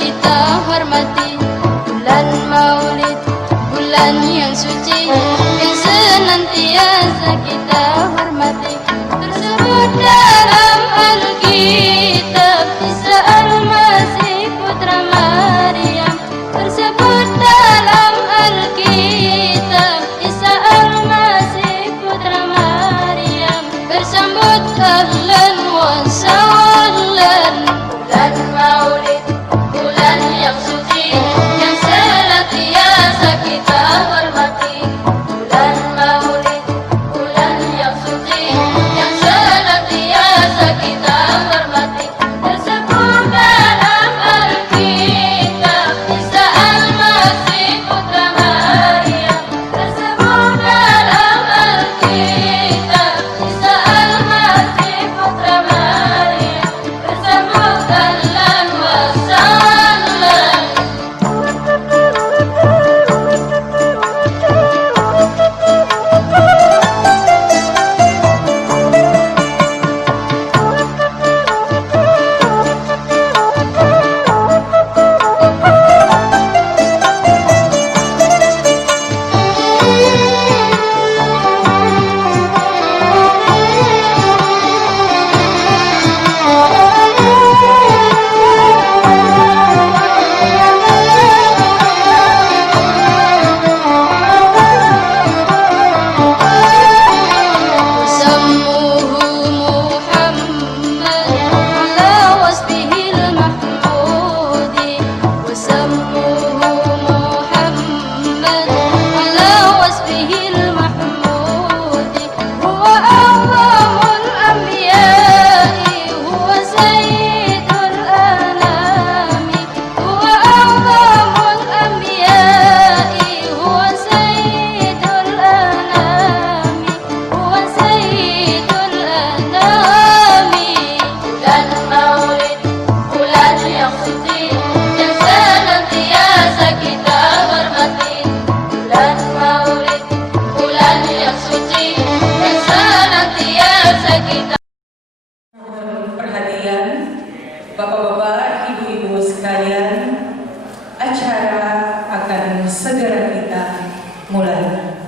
kita hormati. Bulan Maulid, bulan yang suci, yang senantiasa kita hormati. Tersebut dalam Alkitab Isa Al-Masih putra Maryam. Tersebut dalam Alkitab Isa Al-Masih putra Maryam. Bersambut ahlan wa sahlan. Bulan Maulid, bulan yang suci, yang senantiasa kita hormati. Bulan Maulid, bulan yang suci, yang senantiasa kita hormati. Tersebut dalam Alkitab Isa Al-Masih putra Maryam. Tersebut dalam Alkitab Isa Al-Masih putra Maryam. Bersambut ahlan wa sahlan. Bapak-bapak, ibu-ibu sekalian, acara akan segera kita mulai.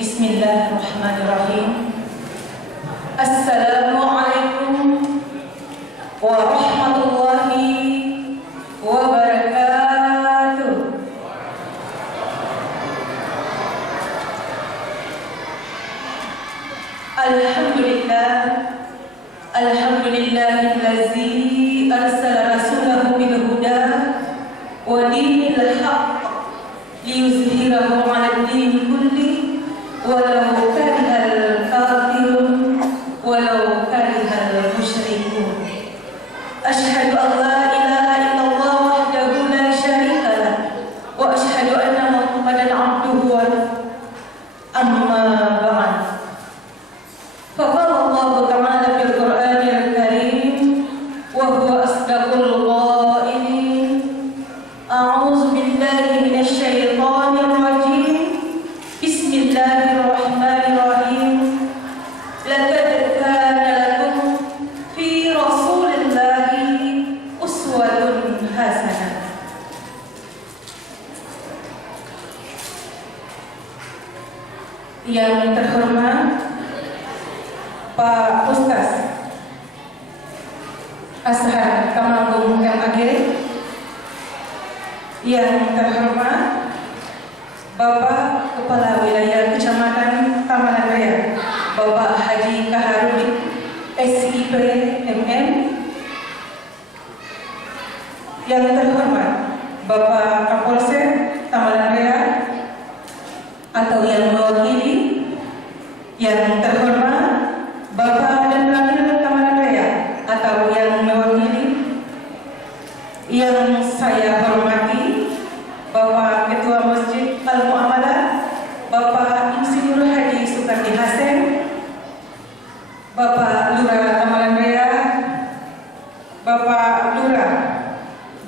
Bismillahirrahmanirrahim. Assalamualaikum warahmatullahi wabarakatuh. Alhamdulillah, alhamdulillahillazi arsala rasulahu bil huda wa dinil haqq liyuzhirahu 'ala ad-din kulli walau karihal kafirun walau karihal musyrikun. Asyhadu an la ilaha illallah wahdahu la syarika lah wa asyhadu anna Muhammadan 'abduhu wa amma ba'd. فقال الله تعالى في القرآن الكريم وهو أصدق القائلين: أعوذ بالله من الشيطان الرجيم بسم الله الرحمن الرحيم لقد كان لكم في رسول الله أسوة حسنة. Yang terhormat Pak Ustaz Ashar Kamanggung MAG, yang terhormat Bapak Kepala Wilayah Kecamatan Taman Raya Bapak Haji Kaharudin SIP MM, yang terhormat Bapak Kapolsek Taman Raya atau yang mewakili, yang terhormat Bapak dan Wakil Taman Raya atau yang mewakili, yang saya hormati Bapak Ketua Masjid Al-Mu'amalah Bapak Insinyur Haji Sukardi Hasan, Bapak Lurah Taman Raya, Bapak Lurah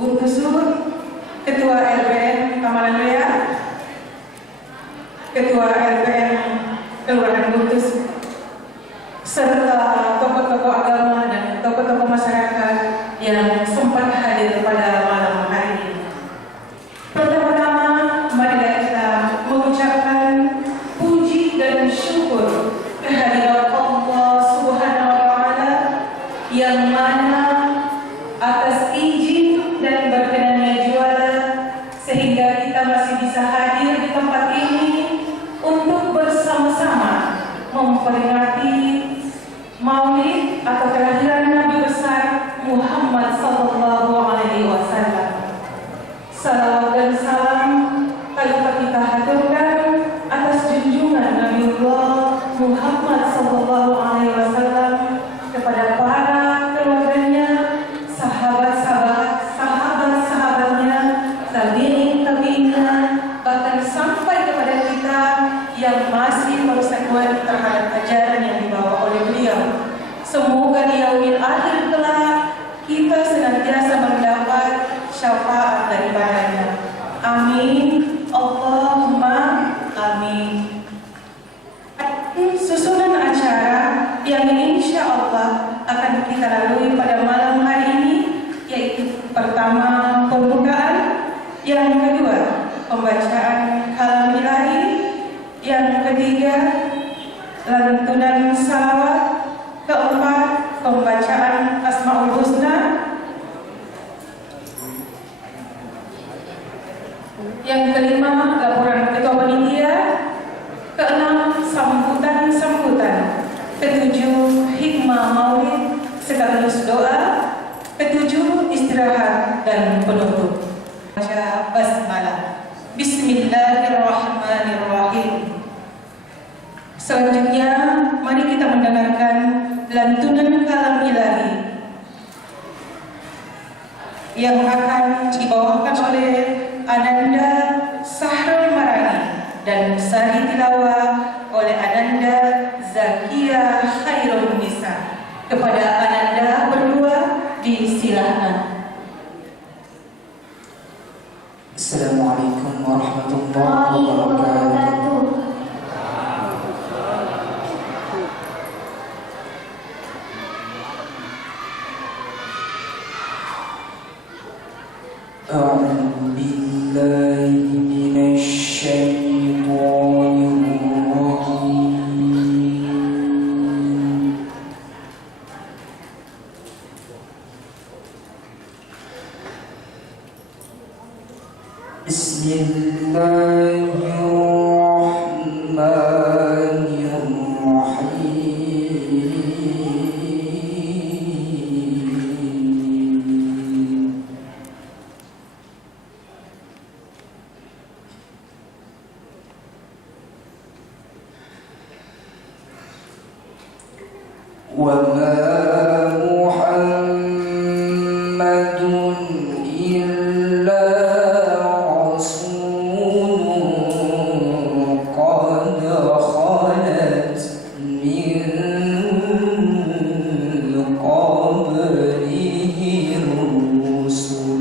Bungkusur, Ketua LPN Taman Raya, Ketua LPN Kelurahan Bungkus, serta tokoh tokoh-tokoh agama dan tokoh-tokoh masyarakat yang sempat hadir pada malam hari ini. Pertama-tama, marilah kita mengucapkan puji dan syukur kehadirat Allah Subhanahu wa Ta'ala yang mana atas izin dan berkenannya juara sehingga kita masih bisa hadir di tempat ini untuk bersama-sama memperingati Maulid atau kelahiran Nabi besar Muhammad sallallahu alaihi wasallam. Salawat dan salam kalimat kita haturkan atas junjungan Nabiullah Muhammad sallallahu alaihi wasallam kepada para keluarganya, sahabat-sahabatnya, tabi'in-tabi'innya, bahkan sampai kepada kita yang masih bersequan terhadap ajaran yang dibawa oleh beliau. Semoga di yaumil akhir kelak kita senantiasa mendapat syafaat daripadanya. Amin. Allahumma amin. Susunan acara yang insya Allah akan kita lalui pada malam hari ini yaitu pertama pembukaan, yang kedua pembacaan kalam ilahi, yang ketiga lantunan salawat, keempat pembacaan Asmaul Husna, yang kelima laporan ketua panitia, keenam sambutan, ketujuh hikmah maulid sekaligus doa, ketujuh istirahat dan penutup. Baca basmalah. Bismillahirrahmanirrahim. Selanjutnya mari kita mendengarkan lantunan kalam ilahi yang akan dibawakan oleh Ananda Sahrul Marani dan sari tilawah oleh Ananda Zakia Khairul Nisa. Kepada Ananda berdua disilahkan. Assalamualaikum warahmatullahi wabarakatuh. A'udzu billahi minasy syaithanir rajim. Bismillahirrahmanirrahim. Wa ma Muhammadun illa rasulun qad khalat min qablihi rusul.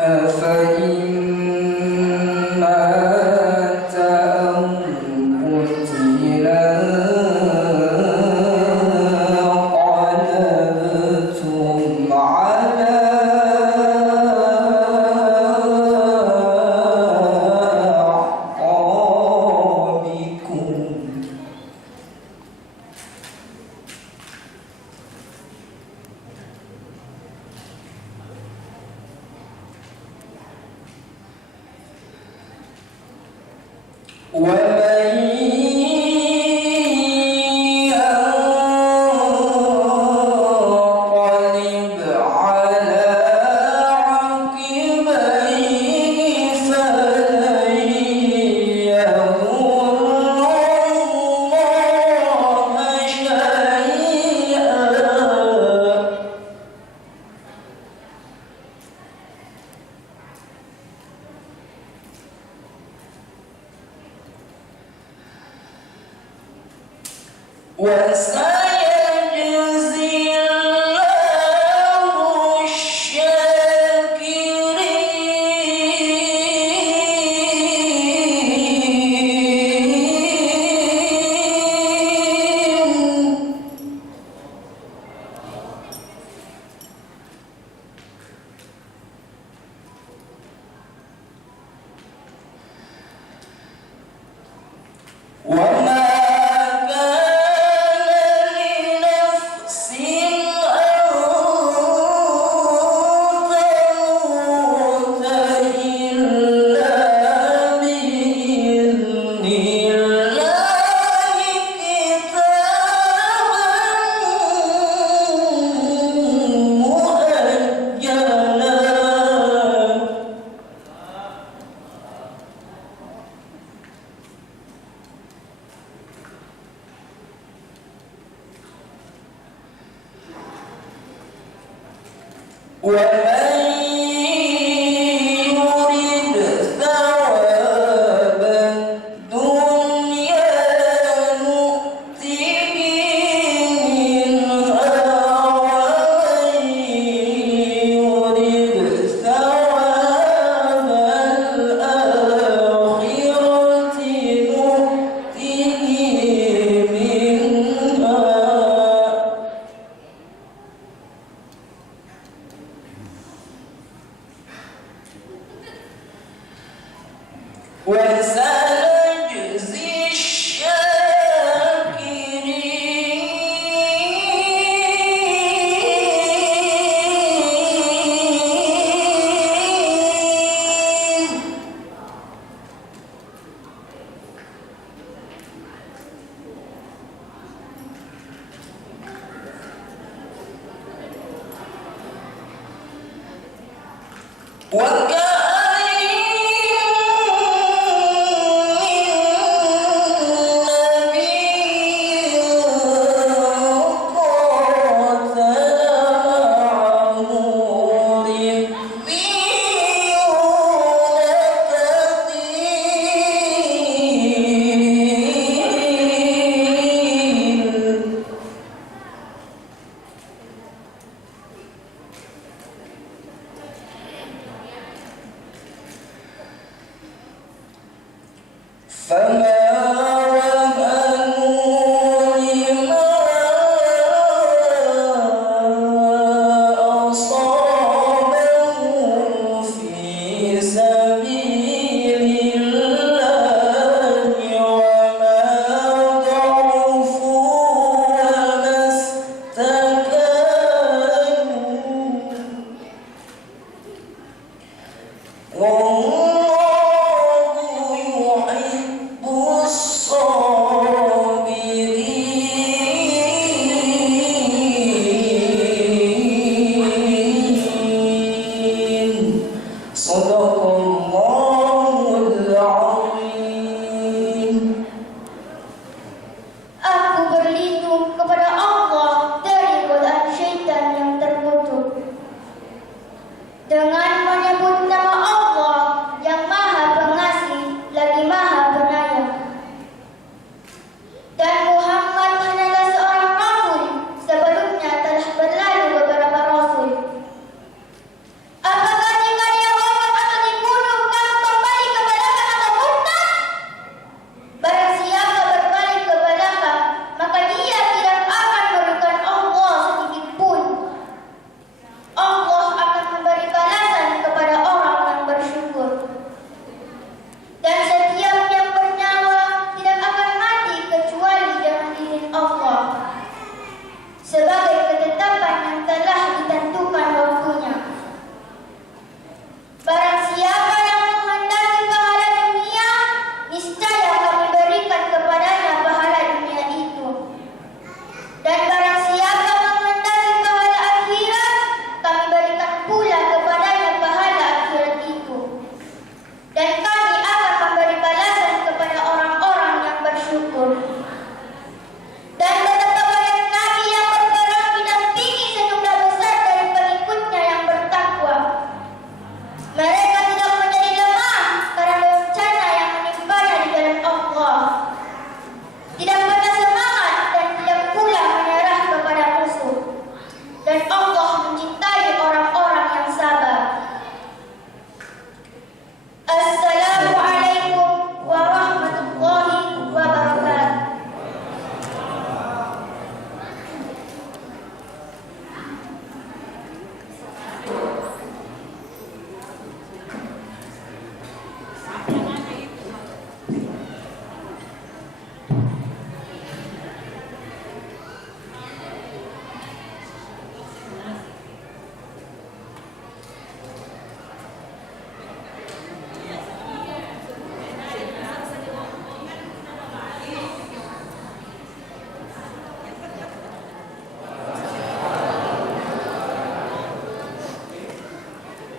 أفإن مات أو قتل انقلبتم على أعقابكم. ومن ينقلب على عقبيه فلن يضر الله شيئا. وسيجزي الله الشاكرين.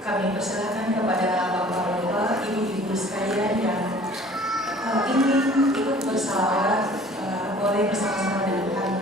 Kami persilakan kepada Bapak-Bapak, Ibu-Ibu sekalian yang ingin ikut bersalawat, boleh bersama-sama dengan kami.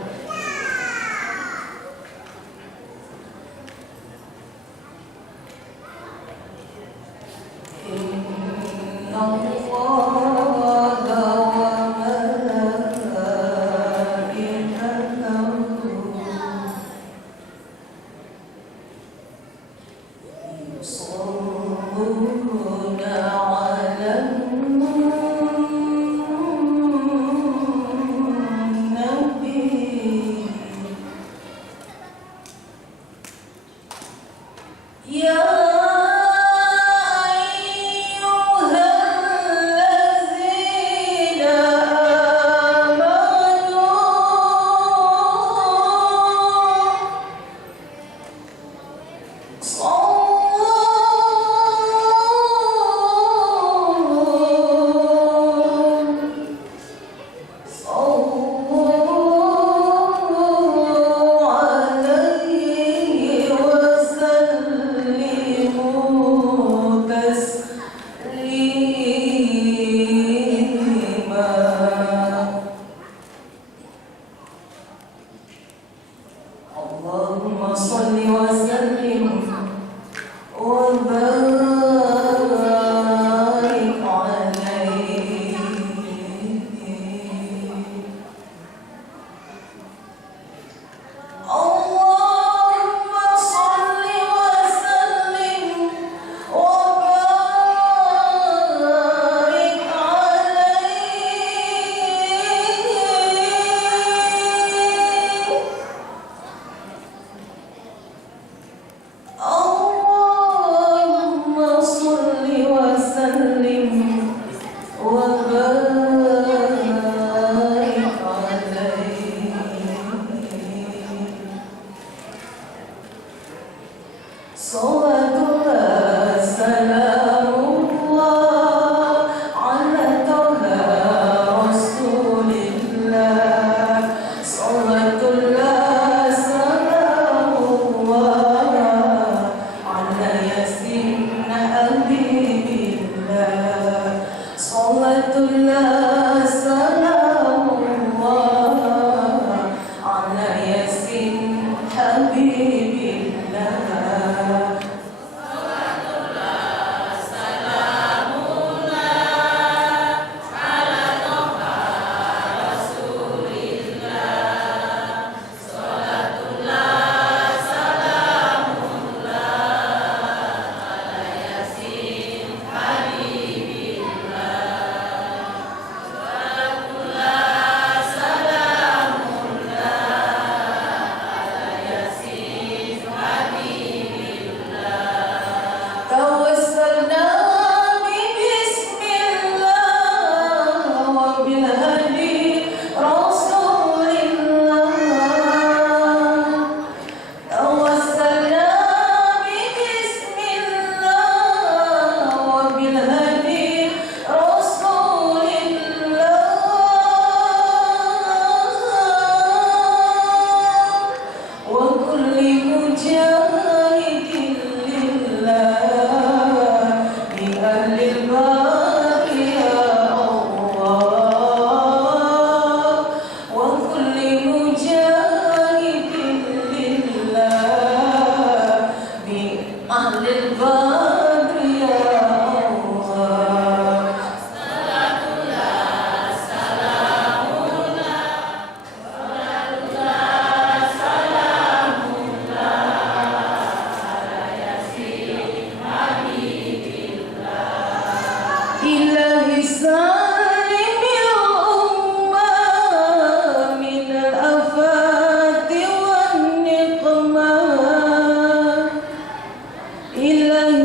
إلهي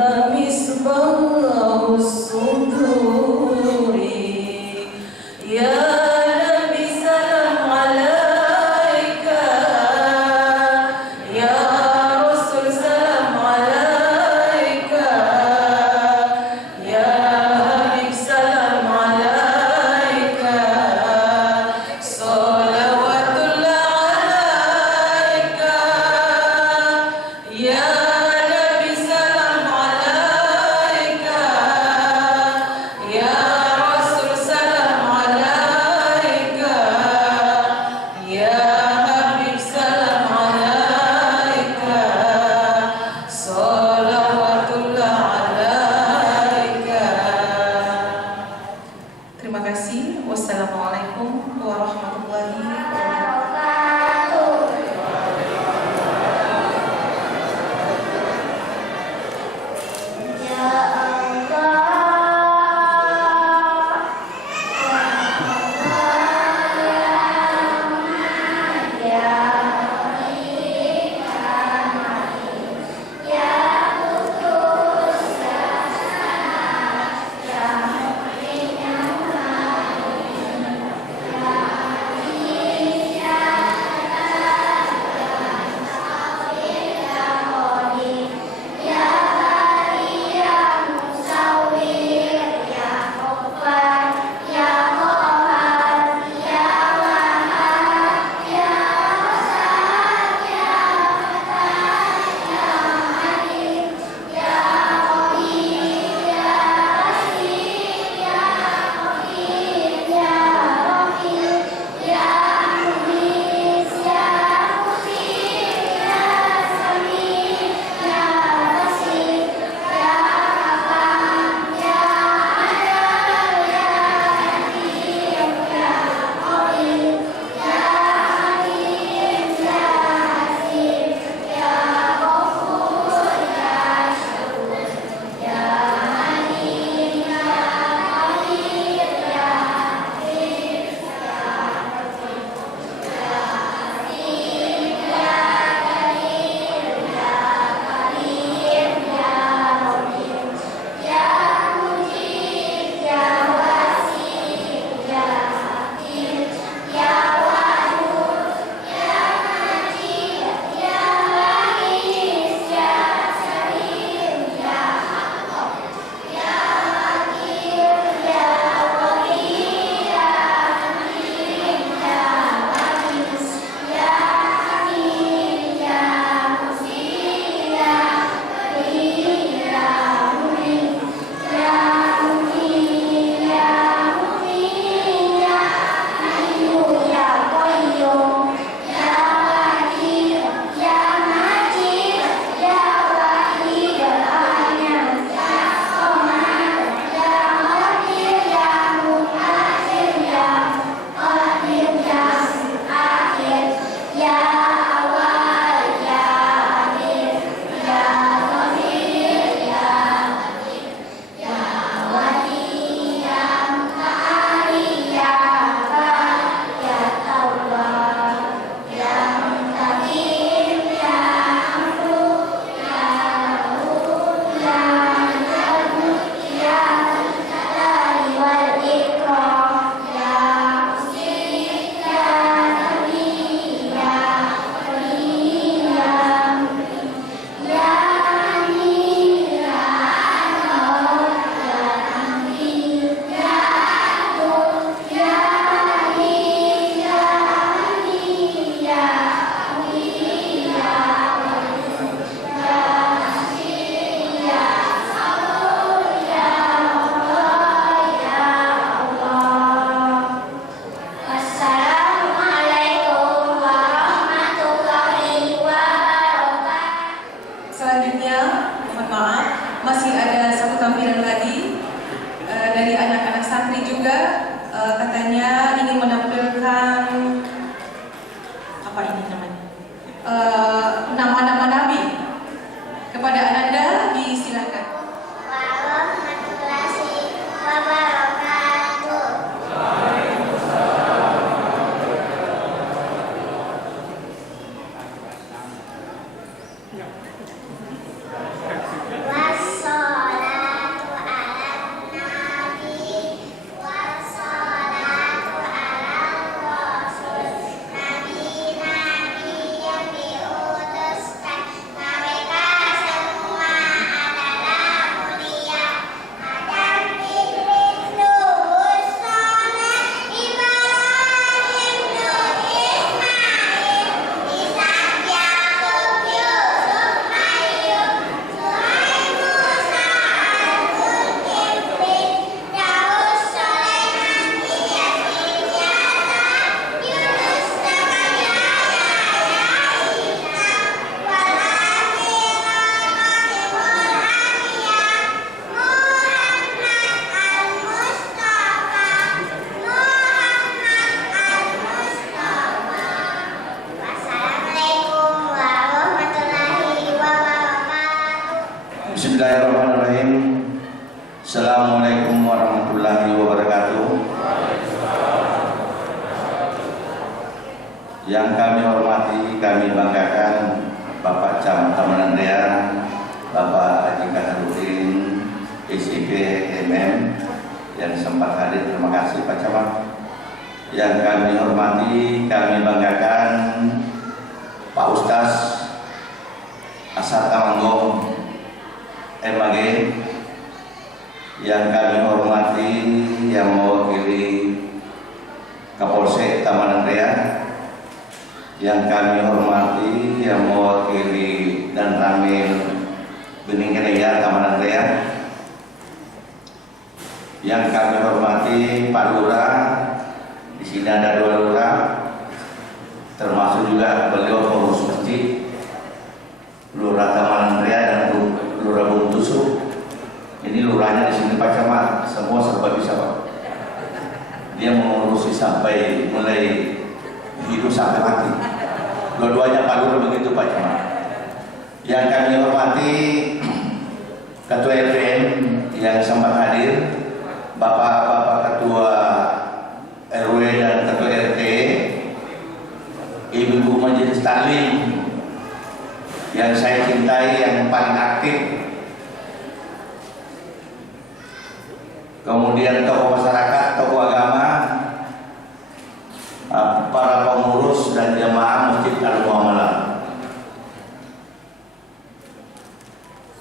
anta misbahus suduri ya Nabi salam alaika ya Rasul salam alaika ya Habib salam alaika salawatullah alaika ya Nabi salam alaika ya Rasul salam alaika ya Habib salam alaika salawatullah alaika. Terima kasih. Wassalamualaikum warahmatullahi wabarakatuh. nama-nama Nabi. Kepada Ananda disilahkan. Warahmatullahi wabarakatuh. Wassalatu Bismillahirrahmanirrahim. Assalamualaikum warahmatullahi wabarakatuh. Yang kami hormati, kami banggakan Bapak Camat Taman Andrea, Bapak Haji Kaharudin, SIP MM yang sempat hadir. Terima kasih Pak Camat. Yang kami hormati, kami banggakan Pak Ustaz Asar Tamanggong MAG. Yang kami hormati, yang mewakili Kapolsek Taman Andrea. Yang kami hormati, yang mewakili dan Ramil Bening Kenaya Taman Andrea. Yang kami hormati Pak Lurah, di sini ada 2 lurah, termasuk juga beliau pengurus masjid, Lurah Taman Andrea dan Lurah Buntusu. Ini lurahnya di sini Pak Camat, semua serba bisa Pak. Dia mengurusi sampai mulai hidup sampai mati. Dua-duanya Pak Lurah begitu Pak Camat. Yang kami hormati Ketua RPM yang sempat hadir, Bapak-bapak Ketua RW dan Ketua RT, Ibu-ibu Majelis Taklim yang saya cintai, yang paling aktif, kemudian tokoh masyarakat, tokoh agama, para pengurus dan jamaah Masjid Al-Muamalah.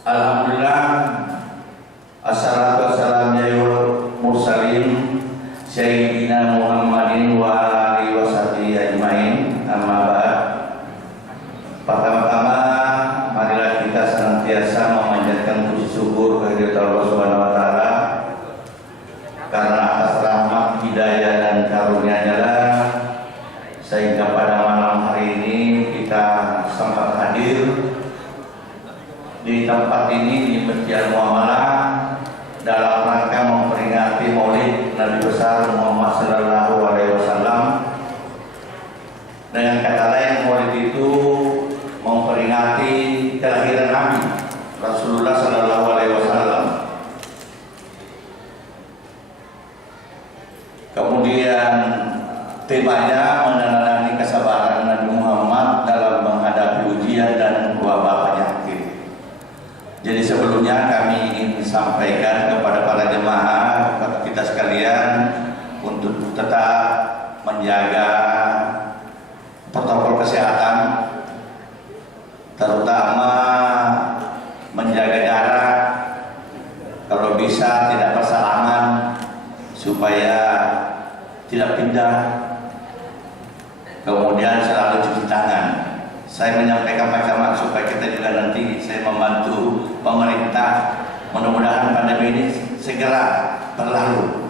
Alhamdulillah, assalatu wassalamu ala mursalin Sayyidina Muhammadin wa alihi wa sahbihi ajmain. Amma ba'd. Pertama-tama marilah kita senantiasa memanjatkan puji syukur kehadirat Allah Subhanahu wa taala, karena atas rahmat, hidayah dan karunia-Nya lah sehingga pada malam hari ini kita sempat hadir di tempat ini, di Masjid Al-Muamalah, dalam rangka memperingati Maulid Nabi besar Muhammad Sallallahu Alaihi Wasallam. Dengan kata lain, Maulid itu memperingati kelahiran Nabi Rasulullah Sallallahu Alaihi Wasallam. Kemudian temanya menandatangani kesabaran Nabi Muhammad dalam menghadapi ujian dan wabah penyakit. Jadi sebelumnya kami ingin sampaikan kepada para jemaah, kepada kita sekalian, untuk tetap menjaga protokol kesehatan, terutama menjaga jarak, kalau bisa tidak bersalaman supaya tidak pindah, kemudian selalu cuci tangan. Saya menyampaikan Pak Camat supaya kita juga nanti saya membantu pemerintah, mudah-mudahan pandemi ini segera berlalu.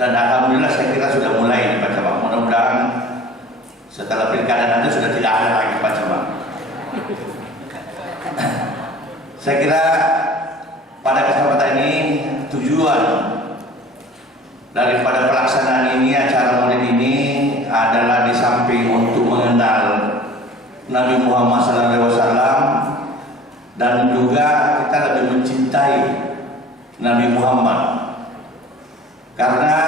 Dan alhamdulillah saya kira sudah mulai Pak Camat. Mudah-mudahan setelah pilkada nanti sudah tidak ada lagi Pak Camat. Saya kira pada kesempatan ini tujuan daripada pelaksanaan ini, acara Maulid ini adalah di samping untuk mengenal Nabi Muhammad SAW, dan juga kita lebih mencintai Nabi Muhammad, karena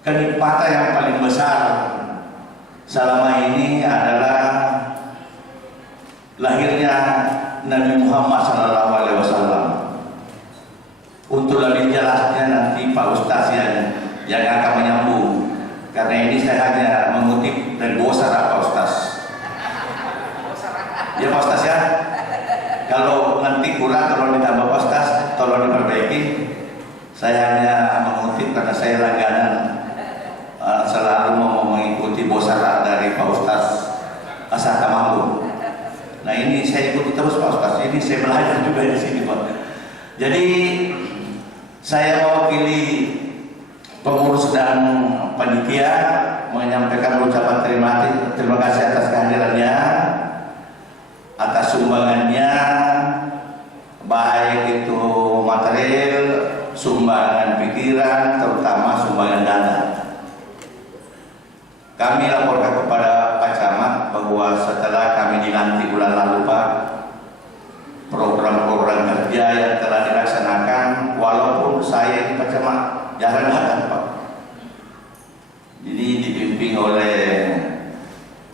kenikmatan yang paling besar selama ini adalah lahirnya Nabi Muhammad SAW. Untuk lebih jelasnya nanti Pak Ustaz yang akan menyambung, karena ini saya hanya mengutip dari Bosara Pak Ustaz. Ya Pak Ustaz ya. Kalau nanti kurang, kalau ditambah Pak Ustaz, tolong diperbaiki. Saya hanya mengutip karena saya langganan selalu mau mengikuti Bosara dari Pak Ustaz Asar Tamanggong. Nah ini saya ikuti terus Pak Ustaz. Ini saya belajar juga di sini Pak. Jadi saya mewakili pengurus dan panitia menyampaikan ucapan terima kasih atas kehadirannya, atas sumbangannya, baik itu material, sumbangan pikiran, terutama sumbangan dana. Kami laporkan kepada Pak Camat bahwa setelah kami dilantik bulan lalu Pak, program-program jarang datang Pak. Jadi dibimbing oleh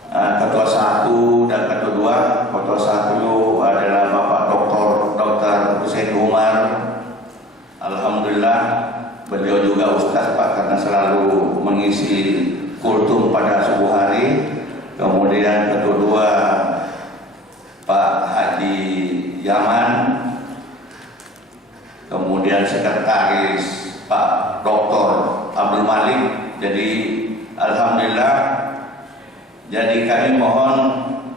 Ketua 1 dan Ketua 2. Ketua 1 adalah Bapak Dr. Hussein Umar. Alhamdulillah beliau juga Ustaz Pak, karena selalu mengisi kultum pada subuh hari. Kemudian Ketua 2 Pak Haji Yaman. Kemudian Sekretaris Pak Dr. Abdul Malik. Jadi alhamdulillah, jadi kami mohon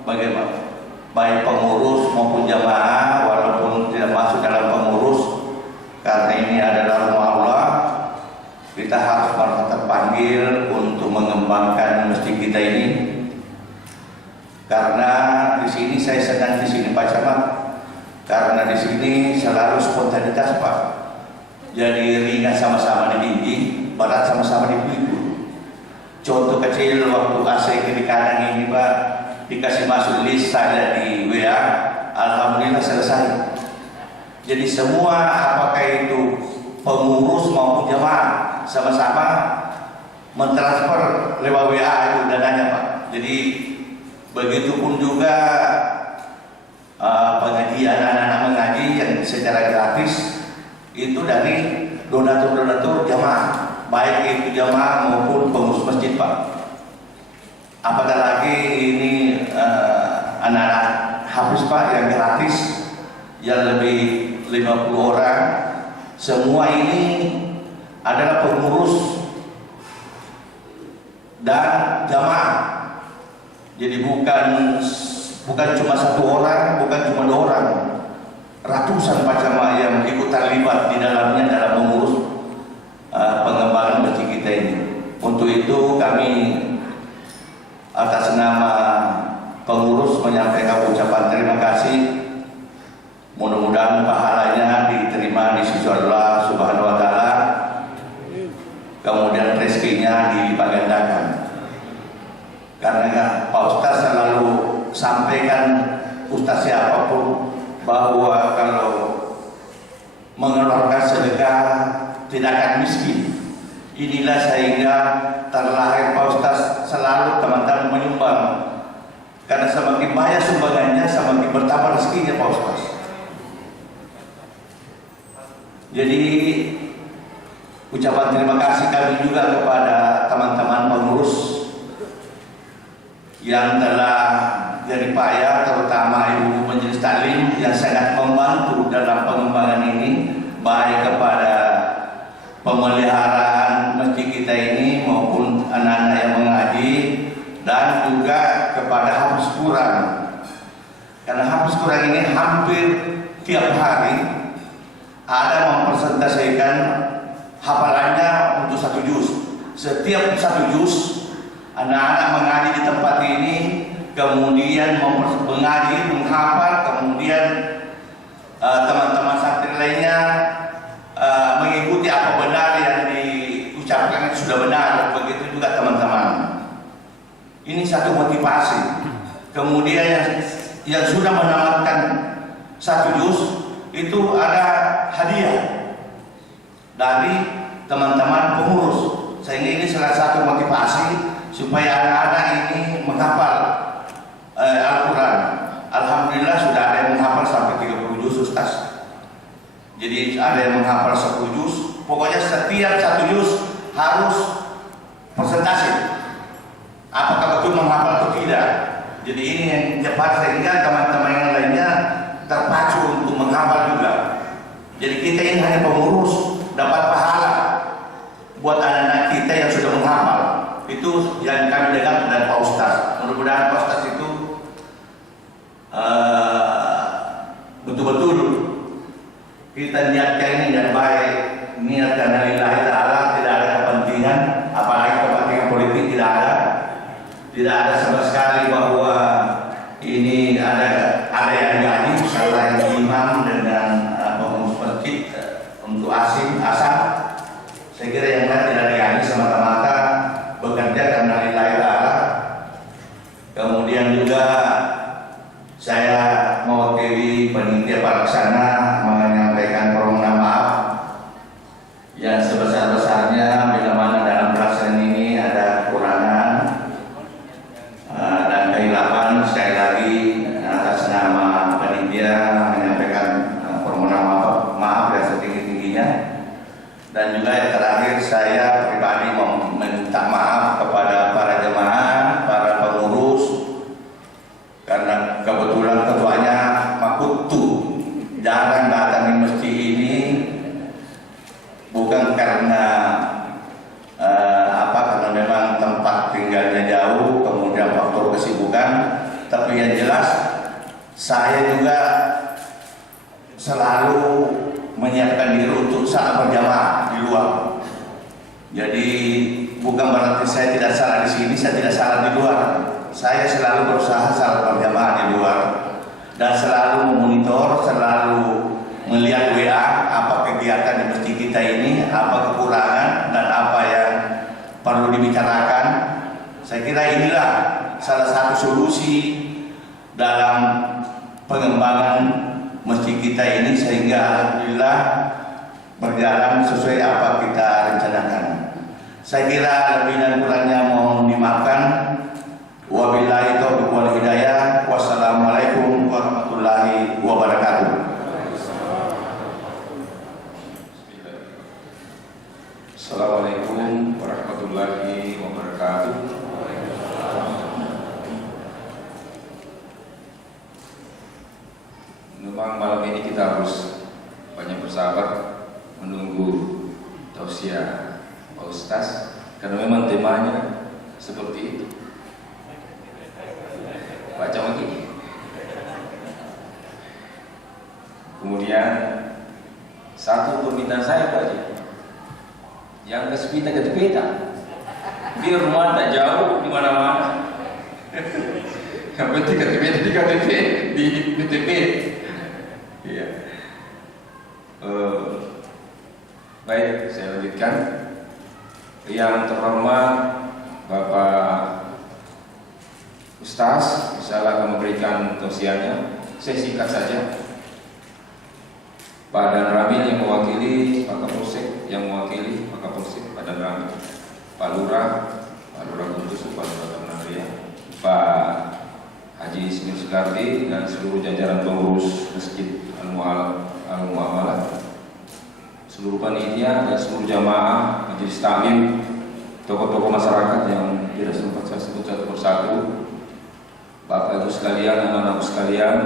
bagaimana baik pengurus maupun jamaah, walaupun tidak masuk dalam pengurus, karena ini adalah rumah Allah, kita harus merasa terpanggil untuk mengembangkan masjid kita ini. Karena di sini saya senang di sini Pak Camat, karena di sini selalu spontanitas Pak. Jadi ringan sama-sama dibimbing, berat sama-sama dipikul. Contoh kecil waktu AC kiri kanan ini Pak, dikasih masuk list saya di WA, alhamdulillah selesai. Jadi semua apakah itu pengurus maupun jamaah sama-sama mentransfer lewat WA itu dananya Pak. Jadi begitupun juga pengajian anak-anak mengaji yang secara gratis itu dari donatur-donatur jamaah, baik itu jamaah maupun pengurus masjid Pak. Apatah lagi ini anak-anak hafiz Pak yang gratis, yang lebih 50 orang. Semua ini adalah pengurus dan jamaah. Jadi bukan cuma satu orang, bukan cuma 2 orang, ratusan Pak jamaah yang ikut terlibat di dalamnya dalam mengurus pengembangan masjid kita ini. Untuk itu kami atas nama pengurus menyampaikan ucapan terima kasih. Mudah-mudahan pahalanya diterima di sisi Allah Subhanahu wa taala. Kemudian rezekinya dilipat gandakan. Karena Pak Ustaz selalu sampaikan, Ustaz siapapun, bahwa kalau mengeluarkan sedekah tidak akan miskin. Inilah sehingga terlahir Pak Ustaz selalu teman-teman menyumbang. Karena semakin banyak sumbangannya, semakin bertambah rezekinya Pak Ustaz. Jadi ucapan terima kasih kami juga kepada teman-teman pengurus yang telah jadi payah, terutama Ibu Majelis Taklim yang sangat membantu dalam pengembangan ini, baik kepada pemeliharaan masjid kita ini maupun anak-anak yang mengaji, dan juga kepada hafiz Quran. Karena hafiz Quran ini hampir tiap hari ada mempresentasikan hafalannya untuk 1 juz. Setiap 1 juz anak-anak mengaji di tempat ini, kemudian mengaji, menghafal, kemudian teman-teman santri lainnya mengikuti apa benar yang diucapkan itu sudah benar. Begitu juga teman-teman. Ini satu motivasi. Kemudian yang sudah menamatkan 1 juz itu ada hadiah dari teman-teman pengurus, sehingga ini salah satu motivasi supaya anak-anak ini menghafal Al-Quran. Alhamdulillah sudah ada yang menghafal sampai 30 juz Ustaz. Jadi ada yang menghafal 10 juz. Pokoknya setiap 1 juz harus presentasi apakah betul menghafal atau tidak. Jadi ini yang cepat sehingga teman-teman yang lainnya terpacu untuk menghafal juga. Jadi kita ini hanya pengurus, dapat pahala buat anak-anak kita yang sudah menghafal. Itu yang kami dengar dari Pak Ustaz. Mudah-mudahan Pak Ustaz itu betul-betul kita niatkan ini dan baik, niat karena lillahi ta'ala, tidak ada kepentingan, apalagi kepentingan politik tidak ada. Tidak ada sama sekali bahwa ini ada yang gaji, salah yang imam dengan pengurus masjid untuk asam. Saya kira yang lain tidak digaji, semata-mata bekerja karena lillahi ta'ala. Kemudian juga saya mewakili panitia pelaksana menyampaikan permohonan maaf yang sebesar mudah-mudahan datang di masjid ini bukan karena karena memang tempat tinggalnya jauh, kemudian faktor kesibukan, tapi yang jelas saya juga selalu menyiapkan diri untuk salat berjamaah di luar. Jadi bukan berarti saya tidak salah di sini, saya tidak salah di luar. Saya selalu berusaha salat berjamaah di luar dan selalu memonitor, selalu melihat WA apa kegiatan di masjid kita ini, apa kekurangan dan apa yang perlu dibicarakan. Saya kira inilah salah satu solusi dalam pengembangan masjid kita ini sehingga alhamdulillah berjalan sesuai apa kita rencanakan. Saya kira lebih dan kurangnya mohon dimaafkan. Wabillahi taufiq wal hidayah. Wassalamualaikum warahmatullahi wabarakatuh. Assalamualaikum warahmatullahi wabarakatuh. Memang malam ini kita harus banyak bersabar menunggu tausiah Pak Ustaz karena memang temanya seperti itu. Baca lagi. Kemudian satu permintaan saya Pak Haji, yang ke sepita ke tepeta, biar rumah tak jauh di mana-mana. Yang penting ke tepeta di KTP di BTP. Iya. Baik, saya lanjutkan. Yang terhormat Bapak Ustaz, insyaallah akan memberikan tausiahnya. Saya singkat saja. Pak Dan Ramil yang mewakili Pak Kapolsek, yang mewakili Pak Kapolsek, Pak Dan Ramil, Pak Lurah Guntus, Pak Lurah Tanah, Pak Haji Ismail Sukardi dan seluruh jajaran pengurus Masjid Al-Mu'amalah, seluruh panitia dan seluruh jamaah majelis taklim, tokoh-tokoh masyarakat yang tidak sempat saya sebut satu persatu, Bapak Ibu sekalian, anak-anakku sekalian,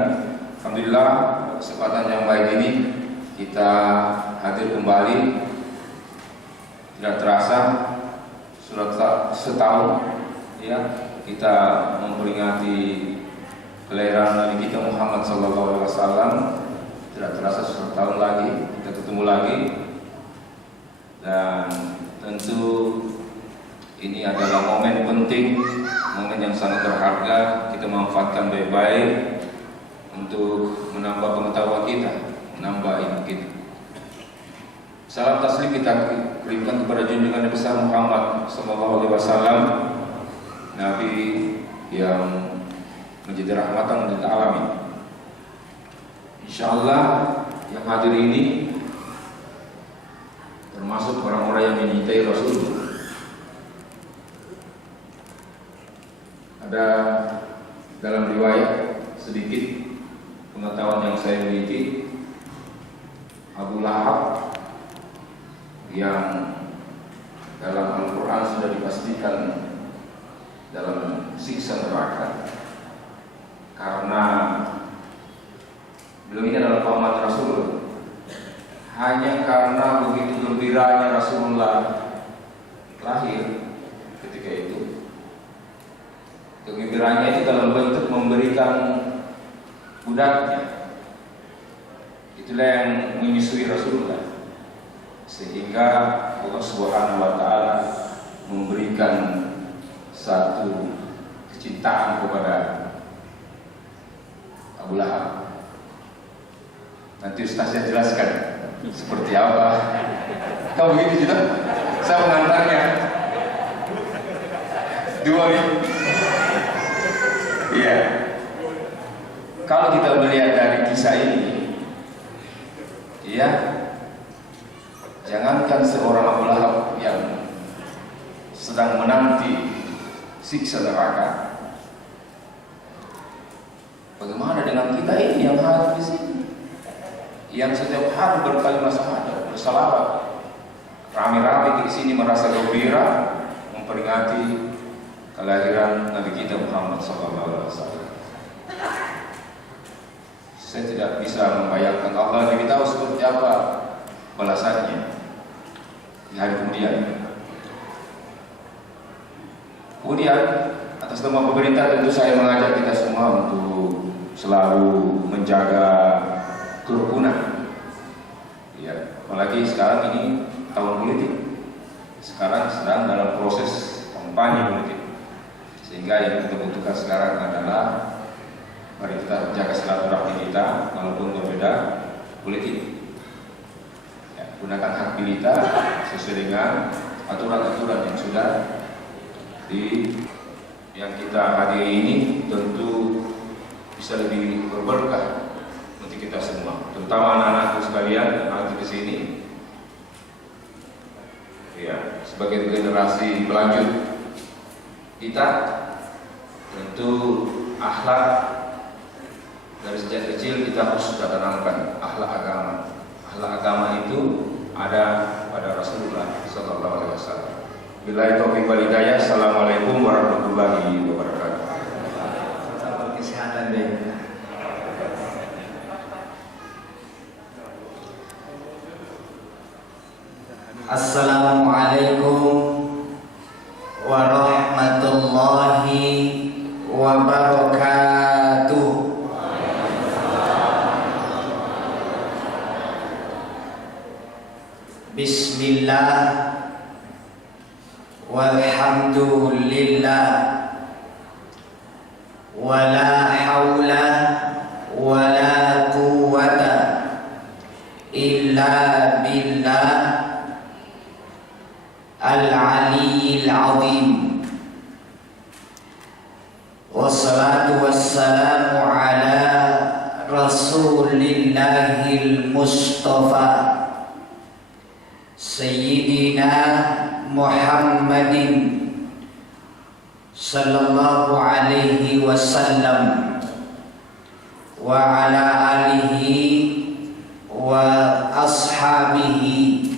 alhamdulillah kesempatan yang baik ini kita hadir kembali. Tidak terasa sudah setahun ya kita memperingati kelahiran Nabi kita Muhammad SAW. Tidak terasa sudah tahun lagi kita ketemu lagi, dan tentu ini adalah momen penting, momen yang sangat berharga. Kita manfaatkan baik-baik untuk menambah pengetahuan kita, menambah ilmu kita. Salam taslim kita kirimkan kepada junjungan Nabi besar Muhammad SAW, Nabi yang menjadi rahmatan lil alamin. Insyaallah yang hadir ini termasuk orang-orang yang menyintai Rasul. Ada dalam riwayat sedikit pengetahuan yang saya miliki, Abu Lahab yang dalam Al-Quran sudah dipastikan dalam siksa neraka karena beliau ini adalah paman Rasul. Hanya karena begitu gembiranya Rasulullah lahir ketika itu, kegembiraannya itu dalam bentuk memberikan budaknya. Itulah yang menyusui Rasulullah, sehingga Allah Subhanahu wa Ta'ala memberikan satu kecintaan kepada Abu Lahab. Nanti Ustaz saya jelaskan seperti apa. Kau begitu juga? Saya mengantarnya. Dua nih. Iya. Kalau kita melihat dari kisah ini, iya, jangankan seorang Abu Lahab yang sedang menanti siksa neraka, bagaimana dengan kita ini yang hadir di sini, yang setiap hari berkalimat syahadat, bersalawat, rame-rame di sini merasa gembira memperingati kelahiran Nabi kita Muhammad SAW. Saya tidak bisa membayangkan Allah lebih tahu seperti apa balasannya di hari kemudian. Kemudian atas nama pemerintah tentu saya mengajak kita semua untuk selalu menjaga kerukunan. Ya, apalagi sekarang ini tahun politik. Sekarang sedang dalam proses kampanye politik. Sehingga yang kita butuhkan sekarang adalah mari kita jaga silaturahmi kita walaupun berbeda politik. Ya, gunakan hak pilih kita sesuai dengan aturan-aturan yang sudah yang kita hadiri ini, tentu bisa lebih berberkah untuk kita semua, terutama anak-anakku sekalian yang nanti di sini. Ya, sebagai generasi pelanjut kita, tentu akhlak dari sejak kecil kita harus sudah tanamkan akhlak agama. Akhlak agama itu ada pada Rasulullah Sallallahu Alaihi Wasallam. Billahi taufiq wal hidayah. Assalamualaikum warahmatullahi wabarakatuh. Kesehatan deh. Assalamualaikum warahmatullahi wabarakatuh. Bismillah walhamdulillah wala haula wala quwwata illa billah al-aliyyil azim. Wassalatu wassalamu ala rasulillahil mustafa Sayyidina Muhammadin sallallahu alaihi wasallam wa ala alihi wa ashabihi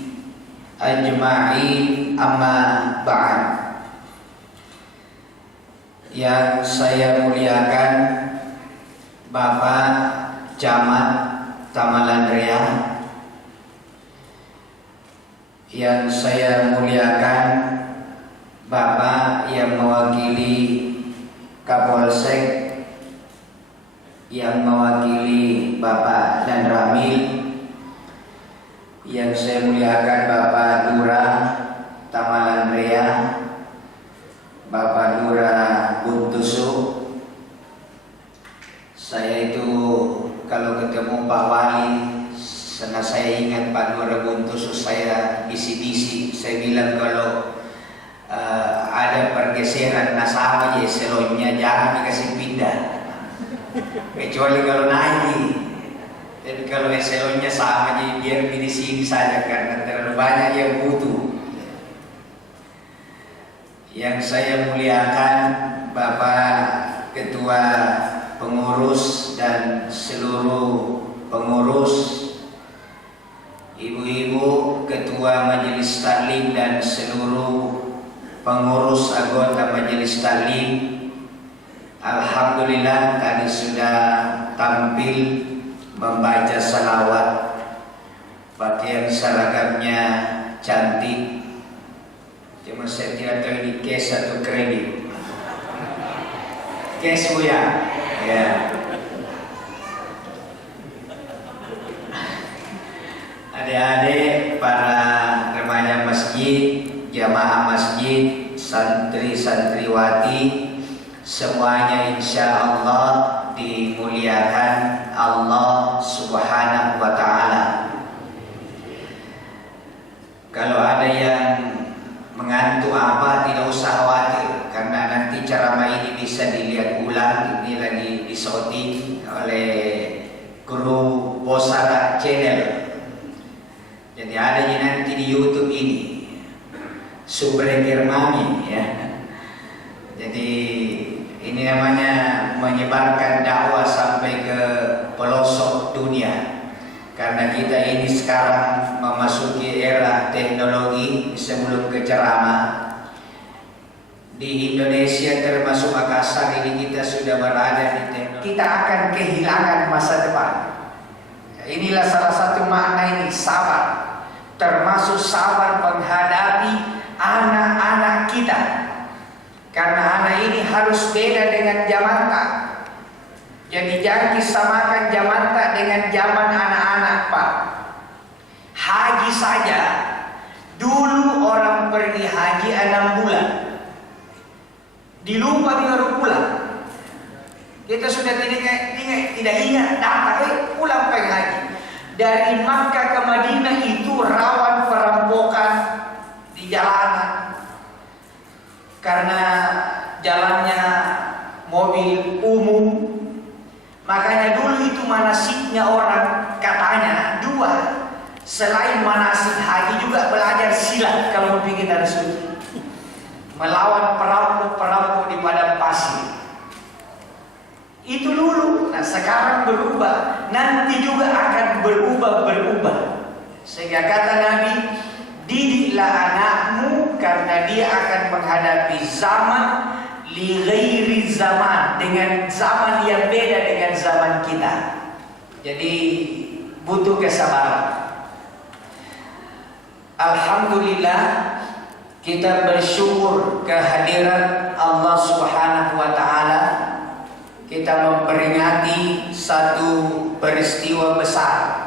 ajma'in, amma ba'd. Yang saya muliakan Bapak Camat Tamalan Ria, yang saya muliakan Bapak yang mewakili Kapolsek, yang mewakili Bapak dan Ramil, yang saya muliakan Bapak Lurah Tamalan Ria, Bapak Lurah Buntusu. Saya itu kalau ketemu Pak Wali, karena saya ingat Pak Lurah Buntusu, saya bisi-bisi, saya bilang kalau ada pergeseran nasabah eselonnya jangan dikasih pindah, kecuali kalau naik. Jadi kalau eselonnya sama, jadi biar di sini saja karena terlalu banyak yang butuh. Yang saya muliakan Bapak Ketua Pengurus dan seluruh pengurus, Ibu-ibu Ketua Majelis Taklim dan seluruh pengurus anggota Majelis Taklim. Alhamdulillah tadi sudah tampil membaca salawat, pakaian seragamnya cantik. Cuma saya tidak tahu ini cash atau kredit. Cash Bu ya. Adik-adik, para remaja masjid, jamaah masjid, santri-santriwati, semuanya insya Allah dimuliakan Allah Subhanahu wa Ta'ala. Kalau ada yang mengantuk apa, tidak usah khawatir, karena nanti ceramah ini bisa dilihat ulang. Ini lagi disorting oleh kru Bosara Channel. Jadi ada yang nanti di YouTube ini Subrekir Mami ya. Jadi ini namanya menyebarkan dakwah sampai ke pelosok dunia. Karena kita ini sekarang memasuki era teknologi. Sebelum ke ceramah di Indonesia termasuk Makassar ini kita sudah berada di teknologi. kita akan kehilangan masa depan. Inilah salah satu makna ini, sabar. Termasuk sabar menghadapi anak-anak kita. Karena anak ini harus beda dengan Jamanta. Jadi jangan disamakan Jamanta dengan zaman anak-anak, Pak. Haji saja, dulu orang pergi haji 6 bulan. Dilupa baru pulang. Kita sudah tidak ingat data, pulang pergi haji. Dari Makkah ke Madinah itu rawan perampokan di jalanan. Karena jalannya mobil umum. Makanya dulu itu manasiknya orang katanya 2. Selain manasik haji juga belajar silat kalau mau bikin tanah suci. Melawan perampok-perampok di padang pasir. Itu dulu. Nah sekarang berubah. Nanti juga akan berubah. Sehingga kata Nabi, didiklah anakmu karena dia akan menghadapi zaman li ghairi zaman, dengan zaman yang beda dengan zaman kita. Jadi butuh kesabaran. Alhamdulillah kita bersyukur kehadiran Allah Subhanahu wa taala. Kita memperingati satu peristiwa besar.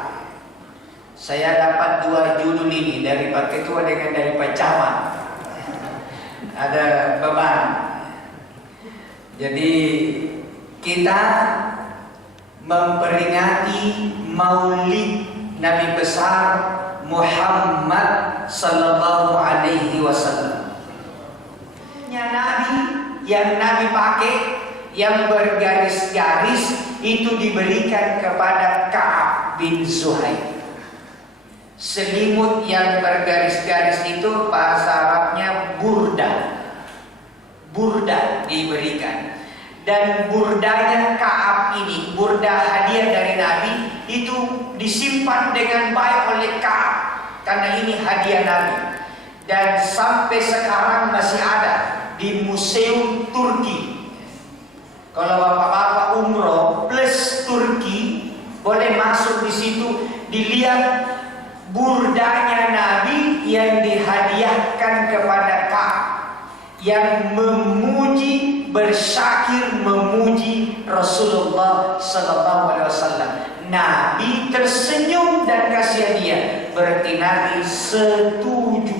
Saya dapat 2 judul ini dari Pak Ketua dengan dari Pak Camat. Ada beban. Jadi kita memperingati Maulid Nabi besar Muhammad sallallahu alaihi wasallam. Nabi yang Nabi pakai yang bergaris-garis itu diberikan kepada Ka'ab bin Zuhair. Selimut yang bergaris-garis itu bahasa Arabnya burda. Burda diberikan. Dan burdanya Ka'ab ini, burda hadiah dari Nabi, itu disimpan dengan baik oleh Ka'ab karena ini hadiah Nabi. Dan sampai sekarang masih ada di Museum Turki. Kalau bapak-bapak umroh plus Turki boleh masuk di situ, dilihat burdanya Nabi yang dihadiahkan kepada Ka'ab, yang memuji, bersyakir memuji Rasulullah sallallahu alaihi wasallam. Nabi tersenyum dan kasih hadiah, berarti Nabi setuju.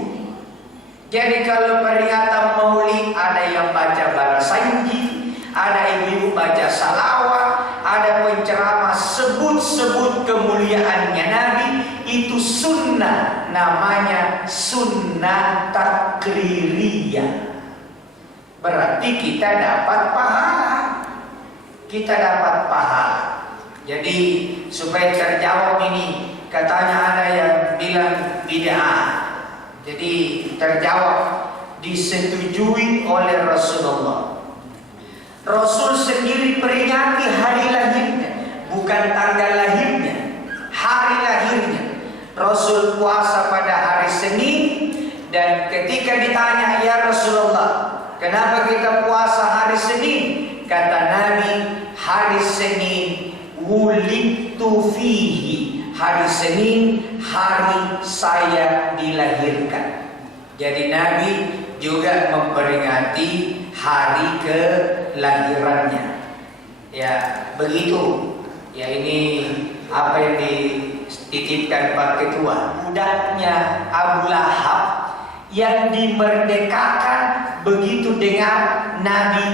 Jadi kalau peringatan Maulid ada yang baca barasanji, ada ibu baca salawat, ada penceramah sebut-sebut kemuliaannya Nabi, itu sunnah, namanya sunnah takririyah. Berarti kita dapat pahala. Kita dapat pahala. Jadi supaya terjawab ini, katanya ada yang bilang bid'ah. Jadi terjawab, disetujui oleh Rasulullah. Rasul sendiri peringati hari lahirnya, bukan tanggal lahirnya, hari lahirnya. Rasul puasa pada hari Senin, dan ketika ditanya, ya Rasulullah, kenapa kita puasa hari Senin? Kata Nabi, hari Senin wulidtu fihi. Hari Senin, hari saya dilahirkan. Jadi Nabi juga memperingati hari kelahirannya. Ya, begitu. Ya, ini apa yang dititipkan Pak Ketua. Budaknya Abu Lahab yang dimerdekakan begitu dengan Nabi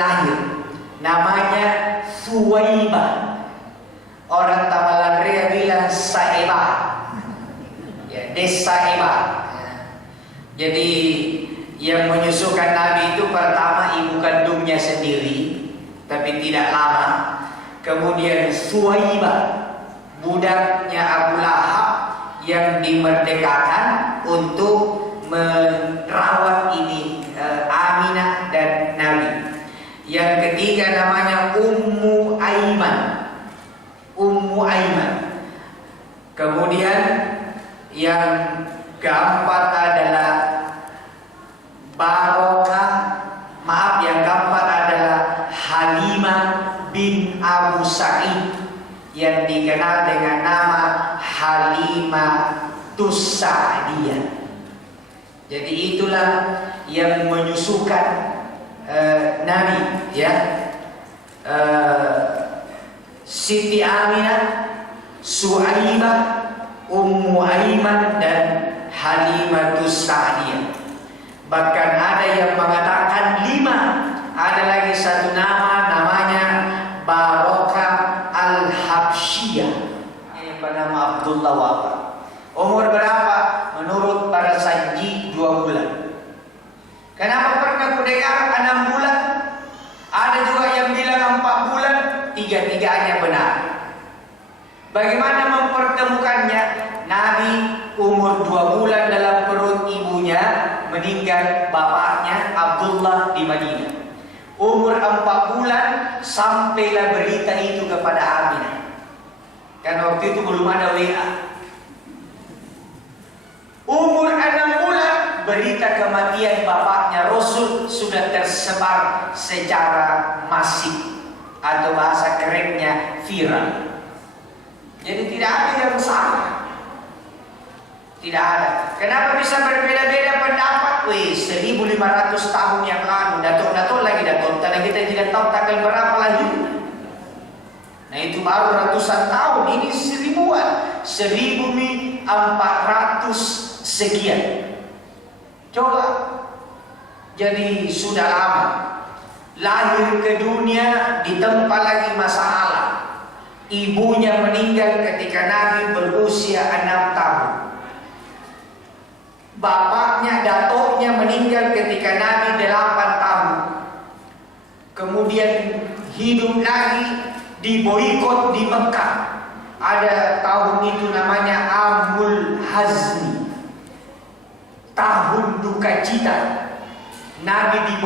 lahir. Namanya Suwaibah. Orang Tabalandria bilang Saibah. Ya, Desaibah. Jadi yang menyusukan Nabi itu pertama ibu kandungnya sendiri, tapi tidak lama. Kemudian Suwaibah, budaknya Abu Lahab yang dimerdekakan untuk merawat ini Aminah dan Nabi. Yang ketiga namanya Ummu Aiman. Ummu Aiman. Kemudian yang keempat adalah Barokah. Maaf, yang keempat adalah Halimah binti dikenal dengan nama Halimatus Sa'diyah. Jadi itulah yang menyusukan Nabi, ya. Siti Aminah, Su'aibah, Ummu Aiman, dan Halimatus Sa'diyah. Bahkan ada yang mengatakan 5. Ada lagi satu nama, namanya Barokah Al-Habsyiyah, yang bernama Abdullah wafat. Umur berapa? Menurut para saji 2 bulan. Kenapa pernah kudengar 6 bulan? Ada juga yang bilang 4 bulan. Tiga-tiganya benar. Bagaimana mempertemukannya? Nabi umur 2 bulan dalam perut ibunya, meninggal bapaknya Abdullah di Madinah. Umur 4 bulan sampailah berita itu kepada Aminah. Karena waktu itu belum ada WA. Umur 6 bulan berita kematian bapaknya Rasul sudah tersebar secara masif, atau bahasa kerennya viral. Jadi tidak ada yang salah. Tidak ada. Kenapa bisa berbeda-beda pendapat? 1500 tahun yang lalu, datuk-datuk lagi datuk. Karena kita tidak tahu tanggal berapa lahir. Nah itu baru ratusan tahun. Ini 1000-an, 1400 sekian. Coba. Jadi sudah lama. Lahir ke dunia ditempa lagi masalah. Ibunya meninggal ketika Nabi berusia 6 tahun. Bapaknya, datuknya meninggal ketika Nabi 8 tahun. Kemudian hidup lagi, diboikot di Mekah. Ada tahun itu namanya Amul Hazni, tahun duka cita. Nabi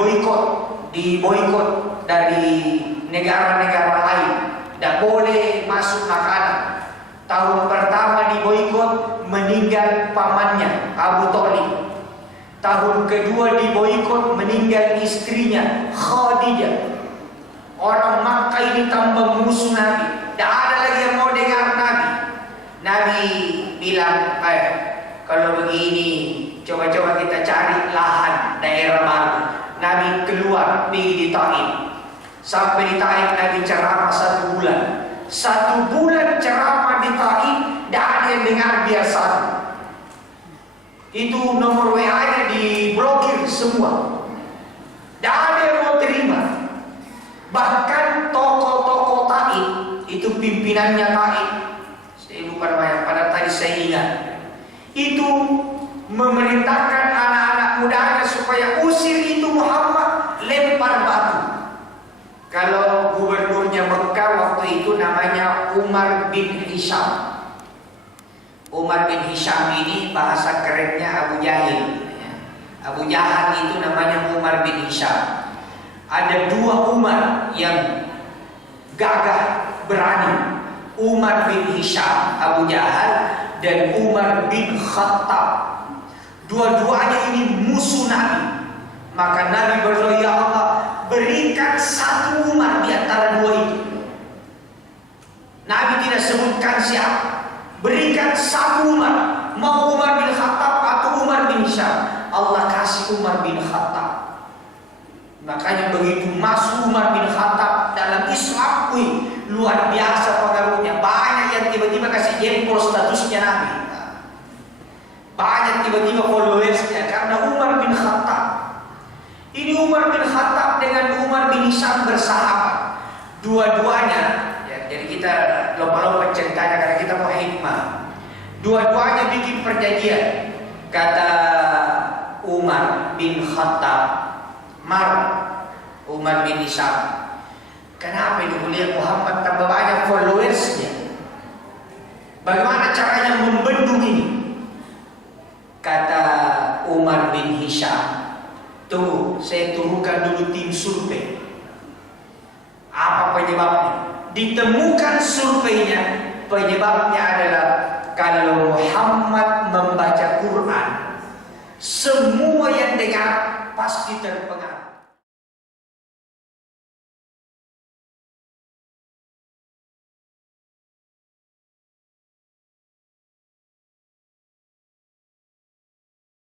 diboikot dari negara-negara lain. Tidak boleh masuk makanan. Tahun pertama diboikot, meninggal pamannya Abu Thalib. Tahun kedua diboikot, meninggal istrinya Khadijah. Orang Makkah ini tambah musuh Nabi. Tidak ada lagi yang mau dengar Nabi. Nabi bilang, kalau begini, coba-coba kita cari lahan daerah baru. Nabi keluar pergi di Taif. Sampai di Taif Nabi ceramah 1 bulan. 1 bulan ceramah di Taif, tidak ada yang dengar biasa. Itu nomor WA-nya diblokir semua. Tidak ada yang mau terima. Bahkan tokoh-tokoh Taif, itu pimpinannya Taif, saya lupa namanya, pada tadi saya ingat, itu memerintahkan anak-anak mudanya supaya usir itu Muhammad, lempar batu. Kalau gubernurnya Mekah waktu itu namanya Umar bin Hisham. Umar bin Hisham ini bahasa kerennya Abu Jahil. Abu Jahal itu namanya Umar bin Hisham. Ada 2 Umar yang gagah berani. Umar bin Hisham, Abu Jahal, dan Umar bin Khattab. Dua-duanya ini musuh Nabi. Maka Nabi berdoa, ya Allah, berikan 1 Umar di antara 2 itu. Nabi tidak sebutkan siapa. Berikan 1 Umar. Mau Umar bin Khattab atau Umar bin Hisham. Allah kasih Umar bin Khattab. Makanya begitu masuk Umar bin Khattab dalam Islam, luar biasa pengaruhnya. Banyak yang tiba-tiba kasih jempol statusnya Nabi. Banyak tiba-tiba followersnya karena Umar bin Khattab. Ini Umar bin Khattab dengan Umar bin Hisham bersahabat. Dua-duanya, ya, jadi kita lompat-lompat ceritanya karena kita mau hikmah. Dua-duanya bikin perjanjian. Kata Umar bin Khattab, Umar bin Hisham, kenapa itu kuliah Muhammad tambah banyak followersnya? Bagaimana caranya membendung ini? Kata Umar bin Hisham, tunggu, saya turunkan dulu tim survei. Apa penyebabnya? Ditemukan surveinya, penyebabnya adalah kalau Muhammad membaca Quran, semua yang dengar pasti terpengaruh.